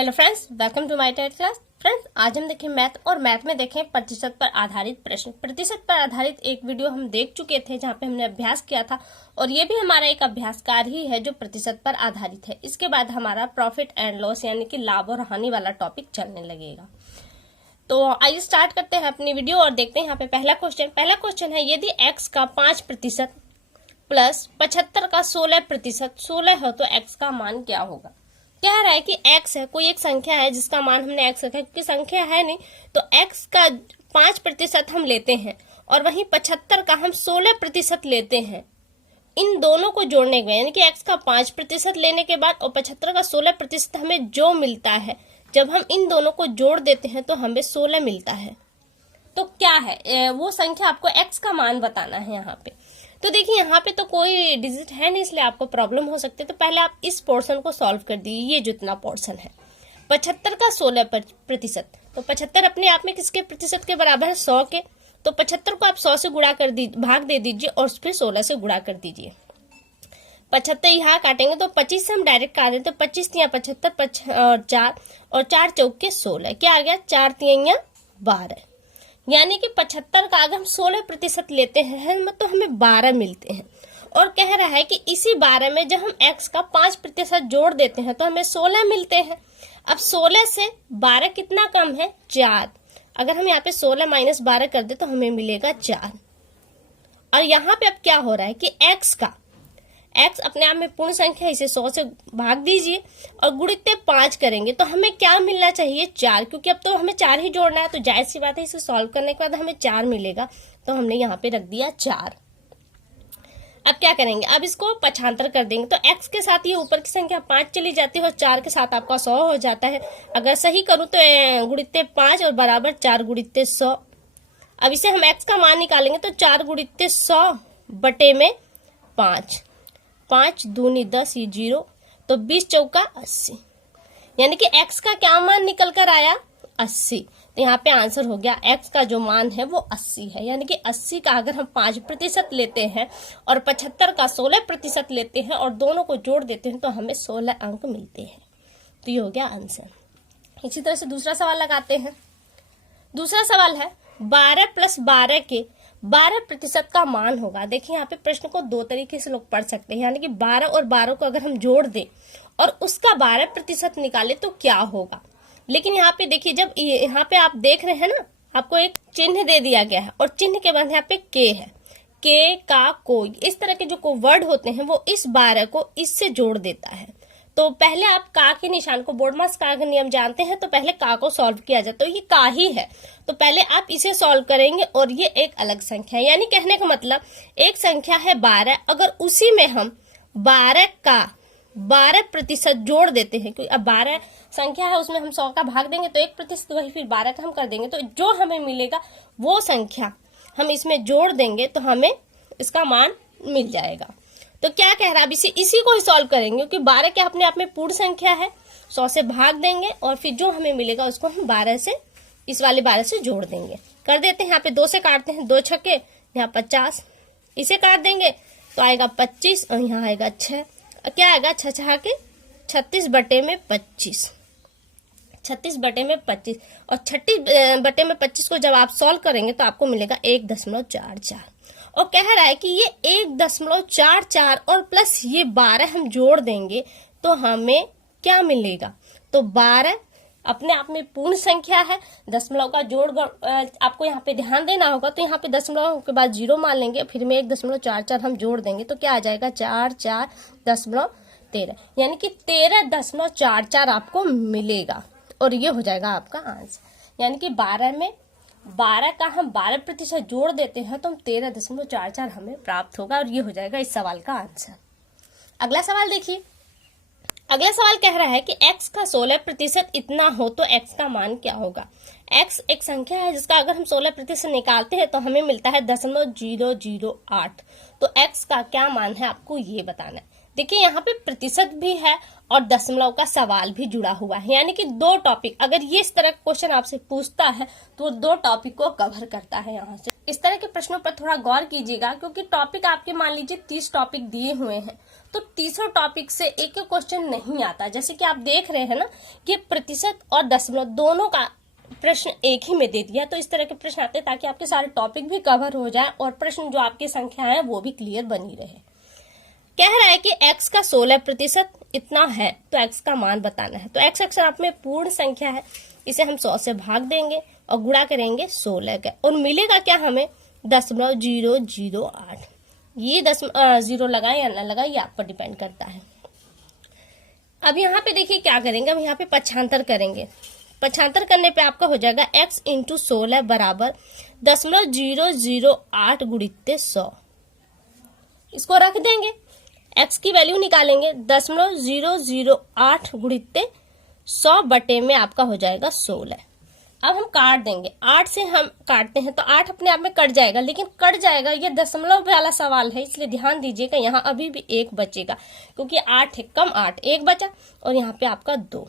Hello friends, welcome to my TET class. Friends, आज हम देखें मैथ और मैथ में देखें प्रतिशत पर आधारित प्रश्न। प्रतिशत पर आधारित एक वीडियो हम देख चुके थे जहां पे हमने अभ्यास किया था और ये भी हमारा एक अभ्यास कार्य ही है जो प्रतिशत पर आधारित है। इसके बाद हमारा प्रॉफिट एंड लॉस यानी कि लाभ और हानि वाला टॉपिक चलने लगेगा। तो आइए स्टार्ट करते हैं अपनी वीडियो और देखते हैं यहाँ पे पहला क्वेश्चन है, यदि x का 5% प्लस 75 का 16%, 16 हो तो x का मान क्या होगा। कह रहा है कि x है, कोई एक संख्या है जिसका मान हमने x रखा है क्योंकि संख्या है नहीं, तो x का 5% हम लेते हैं और वहीं 75 का हम 16% लेते हैं। इन दोनों को जोड़ने के यानी कि x का 5% लेने के बाद और 75 का 16% हमें जो मिलता है, जब हम इन दोनों को जोड़ देते हैं तो हमें 16 मिलता है। तो क्या है वो संख्या, आपको x का मान बताना है यहाँ पे। तो देखिए यहाँ पे तो कोई डिजिट है नहीं, इसलिए आपको प्रॉब्लम हो सकती है। तो पहले आप इस पोर्शन को सॉल्व कर दीजिए। ये जितना पोर्शन है 75 का 16%, तो 75 अपने आप में किसके प्रतिशत के बराबर है, 100 के। तो 75 को आप 100 से गुणा कर दीजिए, भाग दे दीजिए और फिर 16 से गुणा कर दीजिए। 75 यहाँ काटेंगे तो 25 से हम डायरेक्ट काट देते, तो 25 तिया 75 और 4 चौके 16, क्या आ गया 4 तिया 12। यानी कि 75 का अगर हम 16% लेते हैं तो हमें 12 मिलते हैं। और कह रहा है कि इसी 12 में जब हम x का 5% जोड़ देते हैं तो हमें 16 मिलते हैं। अब 16 से 12 कितना कम है, 4। अगर हम यहाँ पे 16 माइनस 12 कर दे तो हमें मिलेगा 4। और यहाँ पे अब क्या हो रहा है कि x अपने आप में पूर्ण संख्या, इसे 100 से भाग दीजिए और गुणित 5 करेंगे तो हमें क्या मिलना चाहिए, 4। क्योंकि अब तो हमें 4 ही जोड़ना है, तो जायज सी बात है इसे सॉल्व करने के बाद हमें 4 मिलेगा। तो हमने यहाँ पे रख दिया 4। अब क्या करेंगे, अब इसको पक्षांतर कर देंगे तो x के साथ ये ऊपर की संख्या 5 चली जाती है और 4 के साथ आपका 100 हो जाता है। अगर सही करूं तो गुणित 5 और बराबर 4 गुणित 100। अब इसे हम x का मान निकालेंगे तो 4 गुणित 100 बटे में 5, 5 दूनी 10, ये 0, तो 20 चौका 80। यानी कि x का क्या मान निकल कर आया, 80। तो यहाँ पे आंसर हो गया x का जो मान है वो 80 है। यानी कि 80 का अगर हम 5% लेते हैं और 75 का 16% लेते हैं और दोनों को जोड़ देते हैं तो हमें 16 अंक मिलते हैं। तो ये हो गया आंसर। इसी तरह से दूसरा सवाल लगाते हैं। दूसरा सवाल है 12 प्लस 12 के 12% का मान होगा। देखिए यहाँ पे प्रश्न को दो तरीके से लोग पढ़ सकते हैं, यानी कि 12 और 12 को अगर हम जोड़ दें और उसका 12% निकाले तो क्या होगा। लेकिन यहाँ पे देखिए, जब यहाँ पे आप देख रहे हैं ना, आपको एक चिन्ह दे दिया गया है और चिन्ह के बाद यहाँ पे के है, के का को, इस तरह के जो वर्ड होते हैं वो इस 12 को इससे जोड़ देता है। तो पहले आप का के निशान को, बोर्ड मास का नियम जानते हैं, तो पहले का को सॉल्व किया जाए। तो ये का ही है, तो पहले आप इसे सॉल्व करेंगे और ये एक अलग संख्या है। यानी कहने का मतलब एक संख्या है 12, अगर उसी में हम 12 का 12% जोड़ देते हैं, क्योंकि अब 12 संख्या है उसमें हम 100 का भाग देंगे तो 1%, वही फिर 12 का हम कर देंगे, तो जो हमें मिलेगा वो संख्या हम इसमें जोड़ देंगे तो हमें इसका मान मिल जाएगा। तो क्या कह रहा है, अब इसी को ही सॉल्व करेंगे क्योंकि 12 क्या अपने आप में पूर्ण संख्या है। 100 से भाग देंगे और फिर जो हमें मिलेगा उसको हम 12 से, इस वाले 12 से जोड़ देंगे। कर देते हैं, यहाँ पे 2 से काटते हैं, 2 छक्के, यहाँ 50, इसे काट देंगे तो आएगा 25 और यहाँ आएगा 6, क्या आएगा 6 के 36 बटे में 25, 36 बटे में 25। और 36 बटे में 25 को जब आप सॉल्व करेंगे तो आपको मिलेगा 1.44। और कह रहा है कि ये 1.44 और प्लस ये 12 हम जोड़ देंगे तो हमें क्या मिलेगा। तो 12 अपने आप में पूर्ण संख्या है, दशमलव का जोड़ आपको यहाँ पे ध्यान देना होगा। तो यहाँ पे दशमलव के बाद 0 मान लेंगे, फिर में 1.44 हम जोड़ देंगे तो क्या आ जाएगा 4×4=13, यानी कि 13.44 आपको मिलेगा और ये हो जाएगा आपका आंसर। यानी कि 12 में 12 का हम 12% जोड़ देते हैं तो हम 13.44 हमें प्राप्त होगा और ये हो जाएगा इस सवाल का आंसर। अगला सवाल देखिए। अगला सवाल कह रहा है कि x का 16% इतना हो तो x का मान क्या होगा। x एक संख्या है जिसका अगर हम 16% निकालते हैं तो हमें मिलता है 0.008। तो x का क्या मान है आपको ये बताना है। देखिए यहाँ पे प्रतिशत भी है और दशमलव का सवाल भी जुड़ा हुआ है, यानी कि 2 टॉपिक। अगर ये इस तरह का क्वेश्चन आपसे पूछता है तो वो 2 टॉपिक को कवर करता है। यहाँ से इस तरह के प्रश्नों पर थोड़ा गौर कीजिएगा, क्योंकि टॉपिक आपके मान लीजिए 30 टॉपिक दिए हुए हैं, तो 30 टॉपिक से एक एक क्वेश्चन नहीं आता। जैसे कि आप देख रहे हैं ना कि प्रतिशत और दशमलव दोनों का प्रश्न एक ही में दे दिया, तो इस तरह के प्रश्न आते हैं ताकि आपके सारे टॉपिक भी कवर हो जाए और प्रश्न जो आपकी संख्या है वो भी क्लियर बनी रहे। कह रहा है कि x का 16% इतना है, तो x का मान बताना है। तो x अक्षर आप में पूर्ण संख्या है, इसे हम 100 से भाग देंगे और गुणा करेंगे 16 का, और मिलेगा क्या हमें 0.008। ये 0 लगाए या ना लगाए ये आप पर डिपेंड करता है। अब यहाँ पे देखिए क्या करेंगे, हम यहाँ पे पक्षांतर करेंगे। पक्षांतर करने पे आपका हो जाएगा x इंटू 16 बराबर 0.008 गुणित 100। इसको रख देंगे, x की वैल्यू निकालेंगे 0.008 गुणित 100 बटे में आपका हो जाएगा 16। अब हम काट देंगे, 8 से हम काटते हैं तो 8 अपने आप में कट जाएगा, लेकिन कट जाएगा, ये दशमलव वाला सवाल है इसलिए ध्यान दीजिएगा। यहाँ अभी भी 1 बचेगा, क्योंकि 8 है कम 8, 1 बचा, और यहाँ पे आपका 2।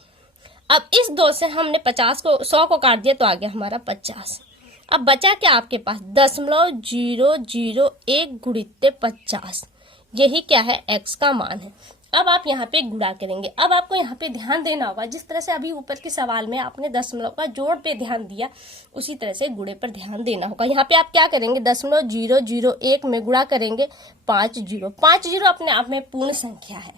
अब इस 2 से हमने 100 को काट दिया तो आ गया हमारा 50। अब बचा क्या आपके पास 0.001 गुणित 50, यही क्या है x का मान है। अब आप यहाँ पे गुणा करेंगे। अब आपको यहाँ पे ध्यान देना होगा, जिस तरह से अभी ऊपर के सवाल में आपने दशमलव का जोड़ पे ध्यान दिया, उसी तरह से गुणे पर ध्यान देना होगा। यहाँ पे आप क्या करेंगे 0.001 में गुणा करेंगे 50 अपने आप में पूर्ण संख्या है।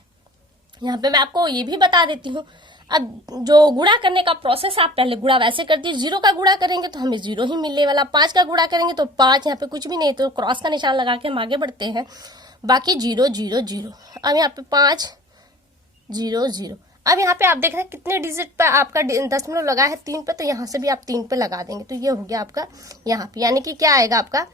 यहाँ पे मैं आपको ये भी बता देती हूँ, अब जो गुणा करने का प्रोसेस आप पहले गुणा वैसे कर दीजिए, 0 का गुणा करेंगे तो हमें 0 ही मिलने वाला, 5 का गुणा करेंगे तो 5, यहाँ पे कुछ भी नहीं तो क्रॉस का निशान लगा के हम आगे बढ़ते हैं, बाकी 0 0 0। अब यहाँ पे 5 0 0। अब यहाँ पे आप देख रहे हैं कितने डिजिट पर आपका दशमलव लगा है 3 पे, तो यहाँ से भी आप 3 पे लगा देंगे, तो ये हो गया आपका यहाँ पे, यानी कि क्या आएगा आपका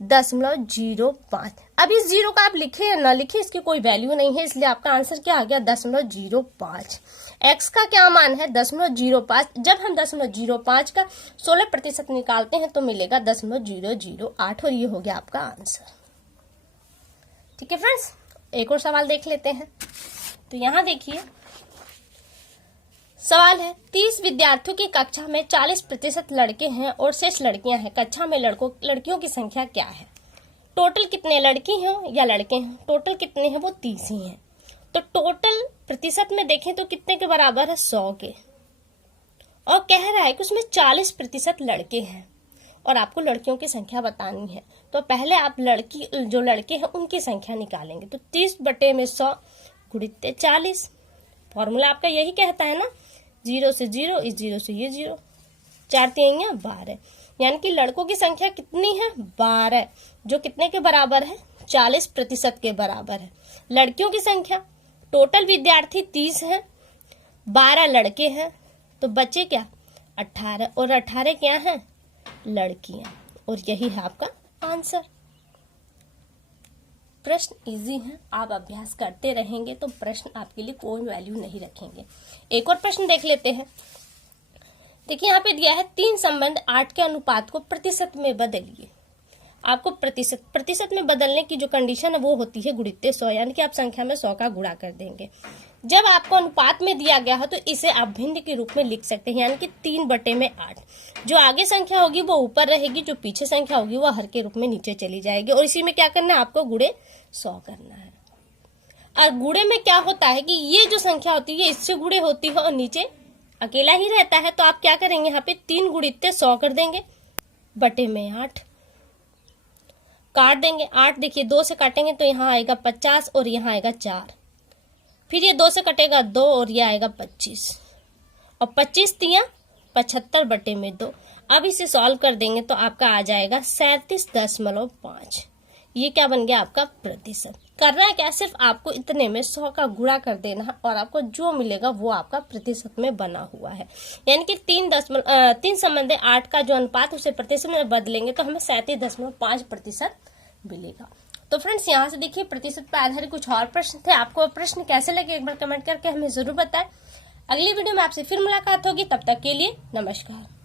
0.05। अब इस 0 का आप लिखे या ना लिखे इसकी कोई वैल्यू नहीं है, इसलिए आपका आंसर क्या आ गया 0.05। x का क्या मान है 0.05। जब हम 0.05 का 16% निकालते हैं तो मिलेगा 0.008, और ये हो गया आपका आंसर। ठीक है फ्रेंड्स, एक और सवाल देख लेते हैं। तो यहाँ देखिए सवाल है, 30 विद्यार्थियों की कक्षा में 40% लड़के हैं और शेष लड़कियां हैं। कक्षा में लड़कियों की संख्या क्या है? टोटल कितने लड़की हैं या लड़के हैं? टोटल कितने हैं? वो 30 ही हैं। तो टोटल प्रतिशत में देखें तो कितने के बराबर है 100 के, और कह रहा है कि उसमें 40% लड़के हैं और आपको लड़कियों की संख्या बतानी है। तो पहले आप जो लड़के हैं उनकी संख्या निकालेंगे। तो 30 बटे में 100 गुणित 40, फॉर्मूला आपका यही कहता है ना, 0 से 0, इस 0 से ये 0, 4 3 12, यानी कि लड़कों की संख्या कितनी है 12, जो कितने के बराबर है 40% के बराबर है। लड़कियों की संख्या, टोटल विद्यार्थी 30 हैं, 12 लड़के हैं, तो बचे क्या 18, और 18 क्या हैं लड़कियां, और यही है आपका आंसर। प्रश्न इजी है, आप अभ्यास करते रहेंगे तो प्रश्न आपके लिए कोई वैल्यू नहीं रखेंगे। एक और प्रश्न देख लेते हैं। देखिए यहाँ पे दिया है 3 संबंध 8 के अनुपात को प्रतिशत में बदलिए। आपको प्रतिशत में बदलने की जो कंडीशन है वो होती है गुणित 100, यानी कि आप संख्या में 100 का गुणा कर देंगे। जब आपको अनुपात में दिया गया हो तो इसे आप भिन्न के रूप में लिख सकते हैं, यानी कि 3 बटे में 8। जो आगे संख्या होगी वो ऊपर रहेगी, जो पीछे संख्या होगी वो हर के रूप में नीचे चली जाएगी, और इसी में क्या करना है आपको गुणे 100 करना है। और गुणे में क्या होता है कि ये जो संख्या होती है इससे गुणे होती है और नीचे अकेला ही रहता है, तो आप क्या करेंगे यहाँ पे 3 गुणित 100 कर देंगे बटे में 8, काट देंगे। 8 देखिए 2 से काटेंगे तो यहाँ आएगा 50 और यहाँ आएगा 4, फिर ये 2 से कटेगा 2 और ये आएगा 25, और 25 तियां 75 बटे में 2। अब इसे सॉल्व कर देंगे तो आपका आ जाएगा 37.5। ये क्या बन गया आपका प्रतिशत। करना है क्या, सिर्फ आपको इतने में 100 का गुणा कर देना है और आपको जो मिलेगा वो आपका प्रतिशत में बना हुआ है। यानी कि 3 संबंध 8 का जो अनुपात उसे प्रतिशत में बदलेंगे तो हमें 37.5% मिलेगा। तो फ्रेंड्स यहाँ से देखिए प्रतिशत पर आधारित कुछ और प्रश्न थे। आपको प्रश्न कैसे लगे एक बार कमेंट करके हमें जरूर बताएं। अगली वीडियो में आपसे फिर मुलाकात होगी, तब तक के लिए नमस्कार।